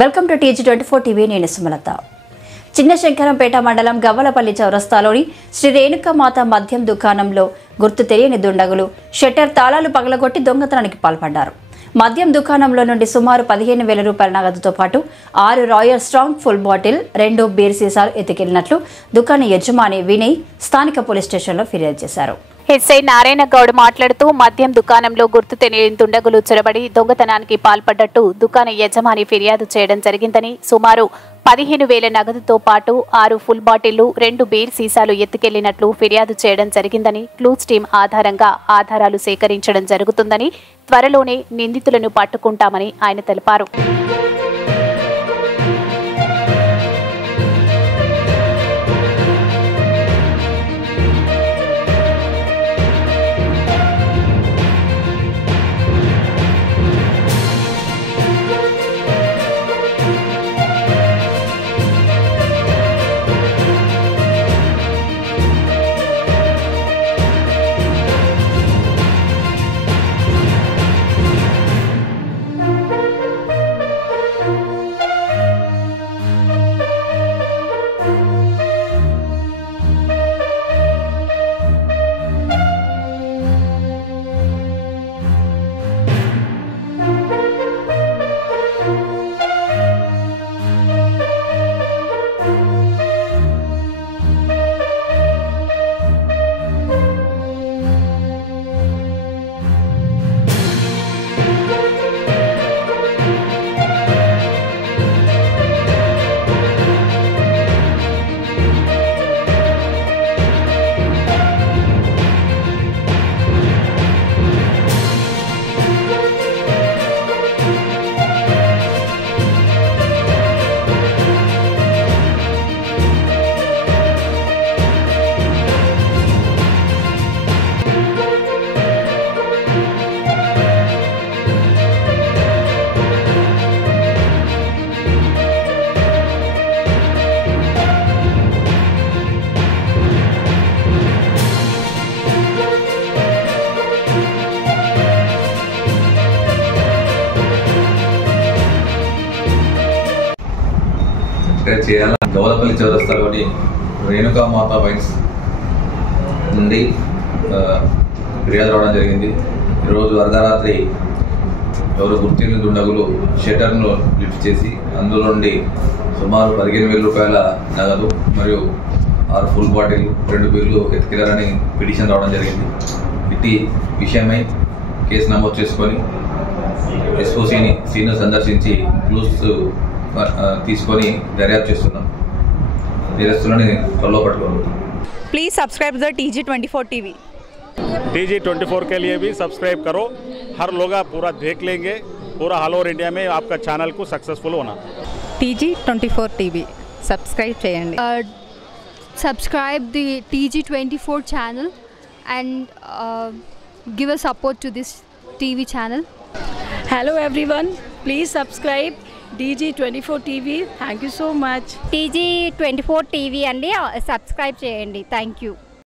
Welcome to TG24 TV. నేను సుమలత. చిన్నశంకరంపేట మండలం గవ్వలపల్లి చౌరస్తాలోని శ్రీ రేణుకామాత మద్యం దుకాణంలో గుర్తు తెలియని దుండగులు షట్టర్ తాళాలు పగలగొట్టి దొంగతనానికి పాల్పడ్డారు. మద్యం దుకాణంలో నుండి సుమారు 15,000 రూపాయల నగదుతో పాటు 6 royal strong full bottle, 2 beer సీసాలు ఎత్తుకెళ్లినట్లు దుకాణ యజమాని వినయ్ స్థానిక పోలీస్ స్టేషన్లో ఫిర్యాదు చేశారు. ఎస్ఐ నారాయణ గౌడ్ మాట్లాడుతూ మద్యం దుకాణంలో గుర్తు తెలియని దుండగులు చొరబడి దొంగతనానికి పాల్పడ్డట్టు దుకాణ యజమాని ఫిర్యాదు చేయడం జరిగిందని, సుమారు 15,000 నగదుతో పాటు 6 ఫుల్ బాటిళ్లు, 2 బీర్ సీసాలు ఎత్తుకెళ్లినట్లు ఫిర్యాదు చేయడం జరిగిందని, క్లూస్ టీం ఆధారంగా ఆధారాలు సేకరించడం జరుగుతుందని, త్వరలోనే నిందితులను పట్టుకుంటామని ఆయన తెలిపారు. గవ్వలపల్లి చౌరస్తాలోని రేణుకామాత వైన్స్ నుండి ఫిర్యాదు రావడం జరిగింది. ఈరోజు అర్ధరాత్రి ఎవరు గుర్తించిన దుండగులు షట్టర్ను లిఫ్ట్ చేసి అందులో నుండి సుమారు 15,000 రూపాయల నగదు మరియు 6 ఫుల్ బాటిల్, 2 బీర్లు ఎత్తుకెళ్లారని పిటిషన్ రావడం జరిగింది. ఇట్టి విషయమై కేసు నమోదు చేసుకొని ఎస్ఓసిని సీనియర్ సందర్శించి క్లూస్ తీసుకొని దర్యాప్తు చేస్తున్నాం. నేరస్తులని త్వరలో పట్టుకోగలుగుతాం. Please subscribe the TG24 TV. TG24 के लिए भी सब्सक्राइब करो. हर लोग पूरा देख लेंगे. पूरा ऑल ओवर इंडिया में आपका चैनल को सक्सेसफुल होना. TG24 टीवी सब्सक्राइब చేయండి. Subscribe the TG24 channel and give a support to this TV channel. Hello everyone, please subscribe TG24 TV. Thank you so much. TG24 TV అండి, subscribe చేయండి. Thank you.